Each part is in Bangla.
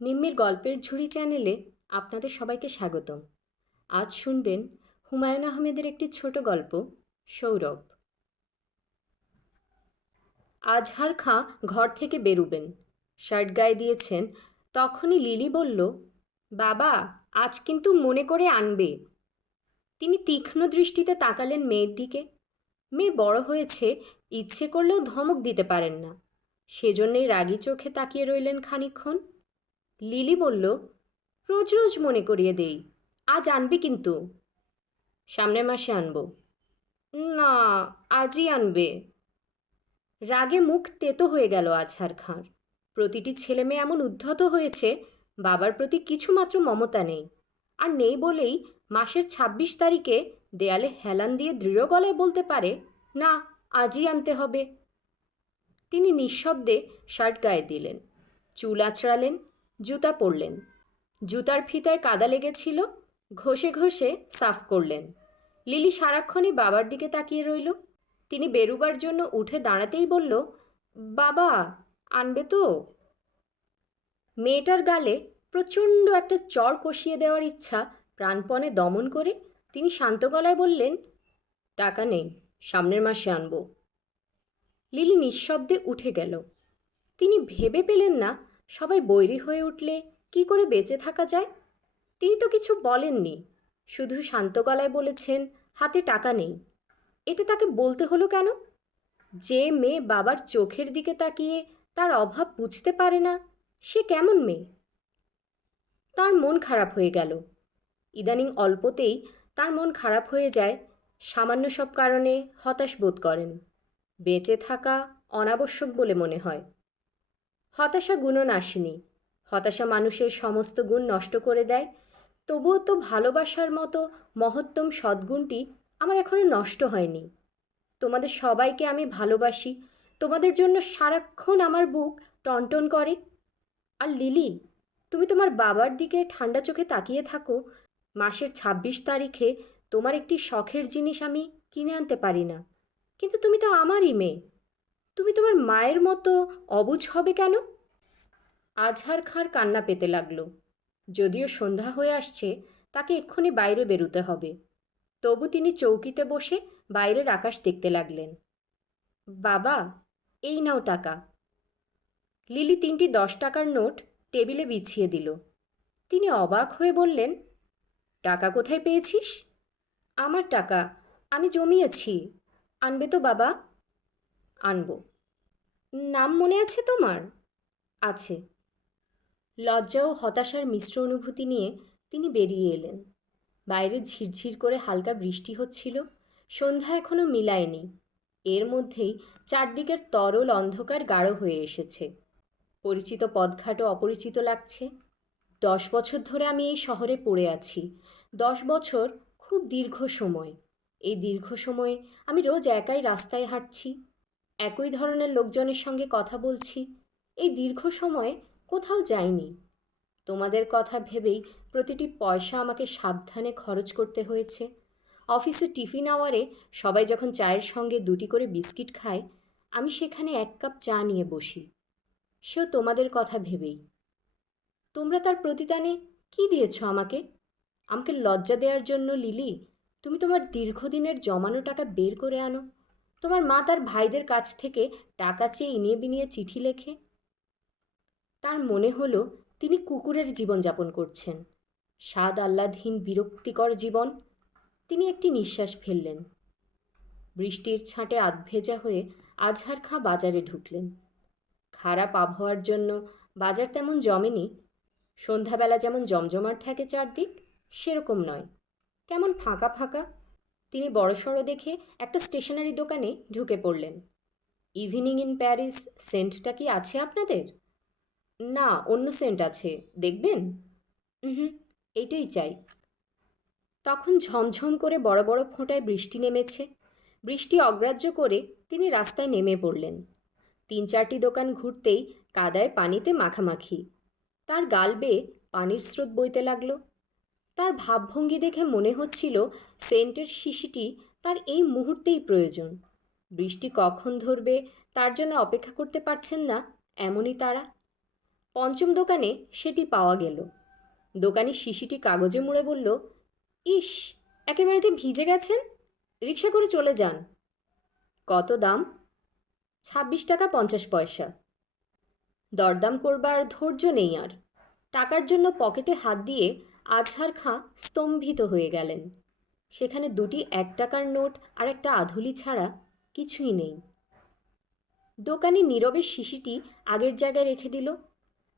মিম্মির গল্পের ঝুড়ি চ্যানেলে আপনাদের সবাইকে স্বাগতম। আজ শুনবেন হুমায়ুন আহমেদের একটি ছোট গল্প, সৌরভ। আজহার খাঁ ঘর থেকে বেরুবেন, শার্ট গায়ে দিয়েছেন। তখনই লিলি বলল, বাবা, আজ কিন্তু মনে করে আনবে। তিনি তীক্ষ্ণ দৃষ্টিতে তাকালেন মেয়ের দিকে। মেয়ে বড় হয়েছে, ইচ্ছে করলেও ধমক দিতে পারেন না, সেজন্যই রাগী চোখে তাকিয়ে রইলেন খানিকক্ষণ। লিলি বলল, রোজ রোজ মনে করিয়ে দেই, আজ আনবি কিন্তু। সামনের মাসে আনবো। না, আজই আনবে। রাগে মুখ তেতো হয়ে গেল আজহার খাঁর। প্রতিটি ছেলে মেয়ে এমন উদ্ধত হয়েছে, বাবার প্রতি কিছুমাত্র মমতা নেই। আর নেই বলেই মাসের ২৬ তারিখে দেয়ালে হেলান দিয়ে দৃঢ় গলায় বলতে পারে, না, আজই আনতে হবে। তিনি নিঃশব্দে শার্ট গায়ে দিলেন, চুল আঁচড়ালেন, জুতা পরলেন। জুতার ফিতায় কাদা লেগেছিল, ঘষে ঘষে সাফ করলেন। লিলি সারাক্ষণই বাবার দিকে তাকিয়ে রইল। তিনি বেরুবার জন্য উঠে দাঁড়াতেই বলল, বাবা, আনবে তো? মেয়েটার গালে প্রচণ্ড একটা চড় কষিয়ে দেওয়ার ইচ্ছা প্রাণপণে দমন করে তিনি শান্ত গলায় বললেন, টাকা নেই, সামনের মাসে আনবো। লিলি নিঃশব্দে উঠে গেল। তিনি ভেবে পেলেন না, সবাই বৈরী হয়ে উঠলে কি করে বেঁচে থাকা যায়। তিনি তো কিছু বলেননি, শুধু শান্ত গলায় বলেছেন, হাতে টাকা নেই। এটা তাকে বলতে হলো কেন? যে মেয়ে বাবার চোখের দিকে তাকিয়ে তার অভাব বুঝতে পারে না, সে কেমন মেয়ে? তার মন খারাপ হয়ে গেল। ইদানিং অল্পতেই তার মন খারাপ হয়ে যায়, সামান্য সব কারণে হতাশ বোধ করেন। বেঁচে থাকা অনাবশ্যক বলে মনে হয়। হতাশা গুণনাশিনী, হতাশা মানুষের সমস্ত গুণ নষ্ট করে দেয়। তবুও তো ভালোবাসার মতো মহত্তম সদ্গুণটি আমার এখনো নষ্ট হয়নি। তোমাদের সবাইকে আমি ভালোবাসি, তোমাদের জন্য সারাক্ষণ আমার বুক টনটন করে। আর লিলি, তুমি তোমার বাবার দিকে ঠান্ডা চোখে তাকিয়ে থাকো। মাসের ২৬ তারিখে তোমার একটি শখের জিনিস আমি কিনে আনতে পারি না, কিন্তু তুমি তো আমারই মেয়ে। তুমি তোমার মায়ের মতো অবুঝ হবে কেন? আজহার খাঁর কান্না পেতে লাগল। যদিও সন্ধ্যা হয়ে আসছে, তাকে এক্ষুনি বাইরে বেরুতে হবে। তবু তিনি চৌকিতে বসে বাইরের আকাশ দেখতে লাগলেন। বাবা, এই নাও টাকা। লিলি ৩টি ১০ টাকার নোট টেবিলে বিছিয়ে দিল। তিনি অবাক হয়ে বললেন, টাকা কোথায় পেয়েছিস? আমার টাকা, আমি জমিয়েছি। আনবে তো বাবা? আনবো। নাম মনে আছে তোমার? আছে। লজ্জা ও হতাশার মিশ্র অনুভূতি নিয়ে তিনি বেরিয়ে এলেন। বাইরে ঝিরঝির করে হালকা বৃষ্টি হচ্ছিল। সন্ধ্যা এখনো মিলায়নি। এর মধ্যেই চারদিকের তরল অন্ধকার গাঢ় হয়ে এসেছে। পরিচিত পথঘাটও অপরিচিত লাগছে। ১০ বছর ধরে আমি এই শহরে পড়ে আছি। ১০ বছর খুব দীর্ঘ সময়। এই দীর্ঘ সময়ে আমি রোজ একাই রাস্তায় হাঁটছি, একই ধরনের লোকজনের সঙ্গে কথা বলছি। এই দীর্ঘ সময়ে কোথাও যাইনি। তোমাদের কথা ভেবেই প্রতিটি পয়সা আমাকে সাবধানে খরচ করতে হয়েছে। অফিসে টিফিন আওয়ারে সবাই যখন চায়ের সঙ্গে ২টি করে বিস্কিট খায়, আমি সেখানে ১ কাপ চা নিয়ে বসি, সেও তোমাদের কথা ভেবেই। তোমরা তার প্রতিদানে কি দিয়েছ আমাকে? আমাকে লজ্জা দেওয়ার জন্য লিলি, তুমি তোমার দীর্ঘদিনের জমানো টাকা বের করে আনো। তোমার মা তার ভাইদের কাছ থেকে টাকা চেয়ে ইনিয়ে বিনিয়ে চিঠি লেখে। তার মনে হলো তিনি কুকুরের জীবনযাপন করছেন, স্বাদ আহ্লাদহীন বিরক্তিকর জীবন। তিনি একটি নিঃশ্বাস ফেললেন। বৃষ্টির ছাঁটে আধভেজা হয়ে আজহার খাঁ বাজারে ঢুকলেন। খারাপ আবহাওয়ার জন্য বাজার তেমন জমেনি। সন্ধ্যাবেলা যেমন জমজমাট থাকে চারদিক, সেরকম নয়, কেমন ফাঁকা ফাঁকা। তিনি বড়সড় দেখে একটা স্টেশনারি দোকানে ঢুকে পড়লেন। ইভিনিং ইন প্যারিস সেন্টটা কি আছে আপনাদের? না, অন্য সেন্ট আছে, দেখবেন? হুম, এইটাই চাই। তখন ঝমঝম করে বড় বড় ফোঁটায় বৃষ্টি নেমেছে। বৃষ্টি অগ্রাহ্য করে তিনি রাস্তায় নেমে পড়লেন। ৩-৪টি দোকান ঘুরতেই কাদায় পানিতে মাখামাখি। তার গাল বেয়ে পানির স্রোত বইতে লাগল। তার ভাবভঙ্গি দেখে মনে হচ্ছিল সেন্টের শিশিটি তার এই মুহূর্তেই প্রয়োজন। বৃষ্টি কখন ধরবে তার জন্য অপেক্ষা করতে পারছেন না এমনই তারা। পঞ্চম দোকানে সেটি পাওয়া গেল। দোকানি শিশিটি কাগজে মুড়ে বলল, ইস, একেবারে যে ভিজে গেছেন, রিক্সা করে চলে যান। কত দাম? 26 টাকা 50 পয়সা। দরদাম করবার ধৈর্য নেই আর। টাকার জন্য পকেটে হাত দিয়ে আজহার খাঁ স্তম্ভিত হয়ে গেলেন। সেখানে দুটি 1 টাকার নোট আর একটা আধুলি ছাড়া কিছুই নেই। দোকানি নীরবে শিশিটি আগের জায়গায় রেখে দিল।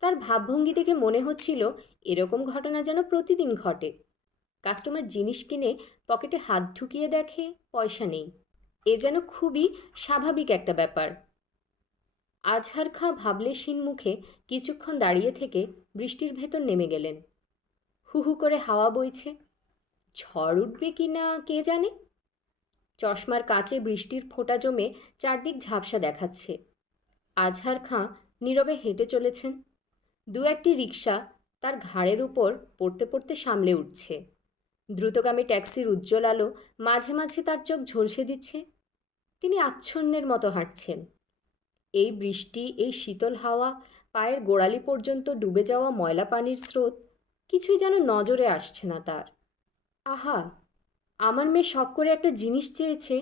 তার ভাবভঙ্গি দেখে মনে হচ্ছিল এরকম ঘটনা যেন প্রতিদিন ঘটে। কাস্টমার জিনিস কিনে পকেটে হাত ঢুকিয়ে দেখে পয়সা নেই। এ যেন খুবই স্বাভাবিক একটা ব্যাপার। আজহার খাঁ ভাবলেশীন মুখে কিছুক্ষণ দাঁড়িয়ে থেকে বৃষ্টির ভেতর নেমে গেলেন। হু হু করে হাওয়া বইছে, ঝড় উঠবে কি না কে জানে। চশমার কাচে বৃষ্টির ফোঁটা জমে চারদিক ঝাপসা দেখাচ্ছে। আজহার খাঁ নীরবে হেঁটে চলেছেন। দু একটি রিক্সা তার ঘাড়ের উপর পড়তে পড়তে সামলে উঠছে। দ্রুতগামী ট্যাক্সির উজ্জ্বল আলো মাঝে মাঝে তার চোখ ঝলসে দিচ্ছে। তিনি আচ্ছন্নের মতো হাঁটছেন। এই বৃষ্টি, এই শীতল হাওয়া, পায়ের গোড়ালি পর্যন্ত ডুবে যাওয়া ময়লা পানির স্রোত কিছুই যেন নজরে আসছে না তার। আহা, আমার মেয়ে শখ করে একটা জিনিস চেয়েছে,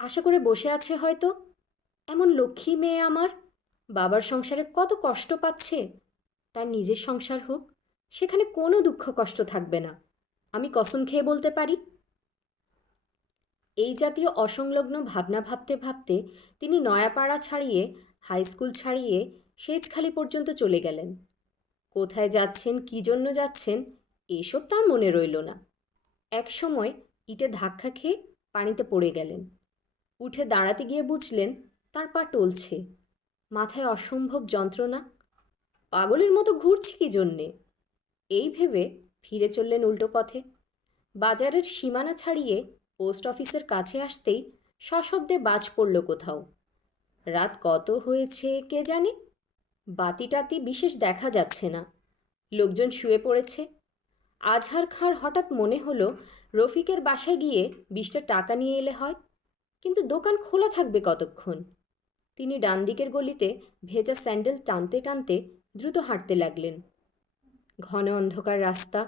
আশা করে বসে আছে হয়তো। এমন লক্ষ্মী মেয়ে আমার, বাবার সংসারে কত কষ্ট পাচ্ছে। তার নিজের সংসার হোক, সেখানে কোনো দুঃখ কষ্ট থাকবে না, আমি কসম খেয়ে বলতে পারি। এই জাতীয় অসংলগ্ন ভাবনা ভাবতে ভাবতে তিনি নয়াপাড়া ছাড়িয়ে, হাই স্কুল ছাড়িয়ে সেচখালি পর্যন্ত চলে গেলেন। কোথায় যাচ্ছেন, কী জন্য যাচ্ছেন, এসব তার মনে রইল না। এক সময় ইটে ধাক্কা খেয়ে পানিতে পড়ে গেলেন। উঠে দাঁড়াতে গিয়ে বুঝলেন তার পা টলছে, মাথায় অসম্ভব যন্ত্রণা। পাগলের মতো ঘুরছি কী জন্যে? এই ভেবে ফিরে চললেন উল্টো পথে। বাজারের সীমানা ছাড়িয়ে পোস্ট অফিসের কাছে আসতেই সশব্দে বাজ পড়ল কোথাও। রাত কত হয়েছে কে জানে, বাতি টাতি বিশেষ দেখা যাচ্ছে না, লোকজন শুয়ে পড়েছে। আজহার খাঁর হঠাৎ মনে হলো রফিকের বাসায় গিয়ে 20টা টাকা নিয়ে এলে হয়, কিন্তু দোকান খোলা থাকবে কতক্ষণ। তিনি ডান দিকের গলিতে ভেজা স্যান্ডেল টানতে টানতে দ্রুত হাঁটতে লাগলেন। ঘন অন্ধকার রাস্তা,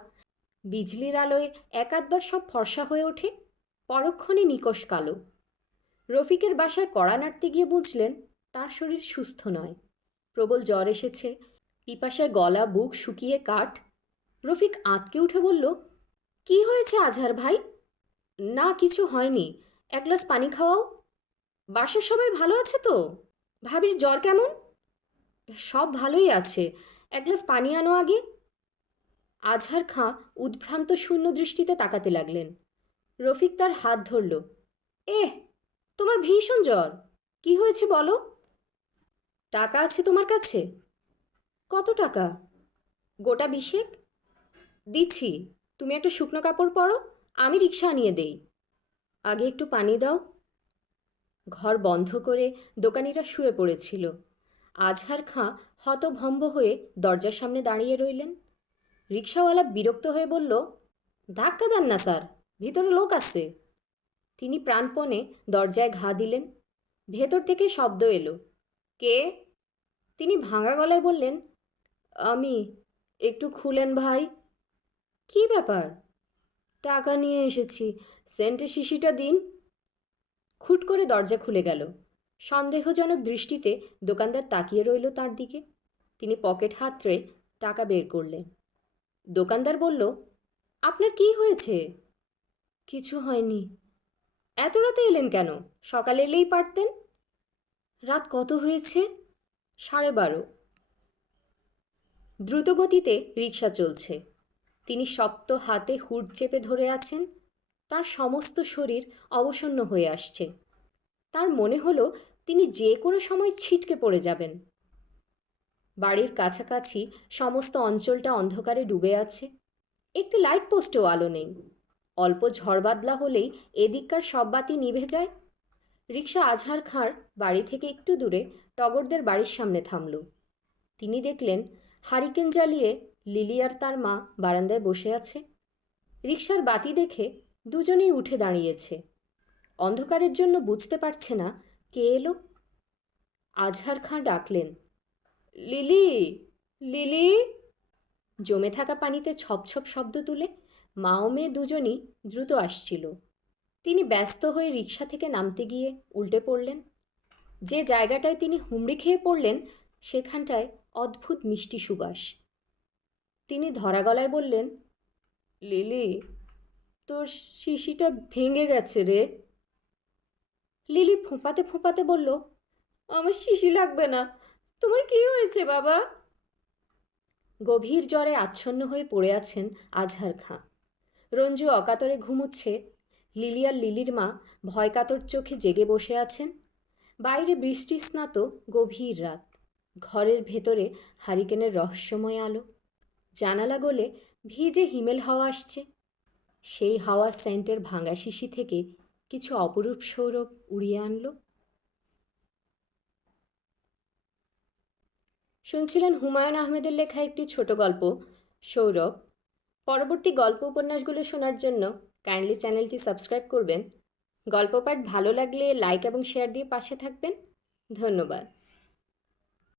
বিজলির আলোয় একাধবার সব ফর্সা হয়ে ওঠে, পরক্ষণে নিকষ কালো। রফিকের বাসায় কড়া নাড়তে গিয়ে বুঝলেন তার শরীর সুস্থ নয়, প্রবল জ্বর এসেছে, পিপাসায় গলা বুক শুকিয়ে কাঠ। রফিক আঁতকে উঠে বলল, কি হয়েছে আজহার ভাই? না কিছু হয়নি, এক গ্লাস পানি খাওয়াও। বাসার সবাই ভালো আছে তো? ভাবির জ্বর কেমন? সব ভালোই আছে, এক গ্লাস পানি আনো আগে। আজহার খাঁ উদ্ভ্রান্ত শূন্য দৃষ্টিতে তাকাতে লাগলেন। রফিক তার হাত ধরল। তোমার ভীষণ জ্বর, কি হয়েছে বলো? টাকা আছে তোমার কাছে? কত টাকা? গোটা 20। দিচ্ছি, তুমি একটা শুকনো কাপড় পরো, আমি রিক্সা আনিয়ে দেই। আগে একটু পানি দাও। ঘর বন্ধ করে দোকানিরা শুয়ে পড়েছিল। আজহার খাঁ হতভম্ব হয়ে দরজার সামনে দাঁড়িয়ে রইলেন। রিক্সাওয়ালা বিরক্ত হয়ে বলল, ধাক্কা দেন না স্যার, ভিতরে লোক আছে। তিনি প্রাণপণে দরজায় ঘা দিলেন। ভেতর থেকে শব্দ এলো, কে? তিনি ভাঙা গলায় বললেন, আমি, একটু খুলেন ভাই। কি ব্যাপার? টাকা নিয়ে এসেছি, সেন্টের শিশিটা দিন। খুট করে দরজা খুলে গেল। সন্দেহজনক দৃষ্টিতে দোকানদার তাকিয়ে রইল তার দিকে। তিনি পকেট হাতড়ে টাকা বের করলেন। দোকানদার বলল, আপনার কি হয়েছে? কিছু হয়নি। এত রাতে এলেন কেন? সকালে এলেই পারতেন। রাত কত হয়েছে? 12:30। দ্রুতগতিতে রিক্সা চলছে। তিনি শক্ত হাতে হুড চেপে ধরে আছেন। তার সমস্ত শরীর অবসন্ন হয়ে আসছে। তার মনে হলো তিনি যে কোনো সময় ছিটকে পড়ে যাবেন। বাড়ির কাছাকাছি সমস্ত অঞ্চলটা অন্ধকারে ডুবে আছে। একটি লাইট পোস্টেও আলো নেই। অল্প ঝড় বাদলা হলেই এদিককার সব বাতি নিভে যায়। রিক্সা আজহার খাঁর বাড়ি থেকে একটু দূরে টগরদের বাড়ির সামনে থামল। তিনি দেখলেন হারিকেন জ্বালিয়ে লিলি আর তার মা বারান্দায় বসে আছে। রিক্সার বাতি দেখে দুজনেই উঠে দাঁড়িয়েছে। অন্ধকারের জন্য বুঝতে পারছে না কে এলো। আজহার খাঁ ডাকলেন, লিলি, লিলি। জমে থাকা পানিতে ছপছপ শব্দ তুলে মা ও মেয়ে দুজনই দ্রুত আসছিল। তিনি ব্যস্ত হয়ে রিকশা থেকে নামতে গিয়ে উল্টে পড়লেন। যে জায়গাটায় তিনি হুমড়ি খেয়ে পড়লেন সেখানটায় অদ্ভুত মিষ্টি সুবাস। তিনি ধরা গলায় বললেন, লিলি, তোর শিশিটা ভেঙে গেছে রে। লিলি ফোঁপাতে ফোঁপাতে বলল, আমার শিশি লাগবে না। তোমার কি হয়েছে বাবা? গভীর জ্বরে আচ্ছন্ন হয়ে পড়ে আছেন আজহার খাঁ। রঞ্জু অকাতরে ঘুমুচ্ছে। লিলি আর লিলির মা ভয়কাতর চোখে জেগে বসে আছেন। বাইরে বৃষ্টি স্নাত গভীর রাত। ঘরের ভেতরে হারিকেনের রহস্যময় আলো। জানালা গলে ভিজে হিমেল হাওয়া আসছে। সেই হাওয়া সেন্টের ভাঙা শিশি থেকে কিছু অপরূপ সৌরভ উড়িয়ে আনল। শুনছিলেন হুমায়ুন আহমেদের লেখা একটি ছোট গল্প সৌরভ। পরবর্তী গল্প উপন্যাসগুলো শোনার জন্য কাইন্ডলি চ্যানেলটি সাবস্ক্রাইব করবেন। গল্প পাঠ ভালো লাগলে লাইক এবং শেয়ার দিয়ে পাশে থাকবেন। ধন্যবাদ।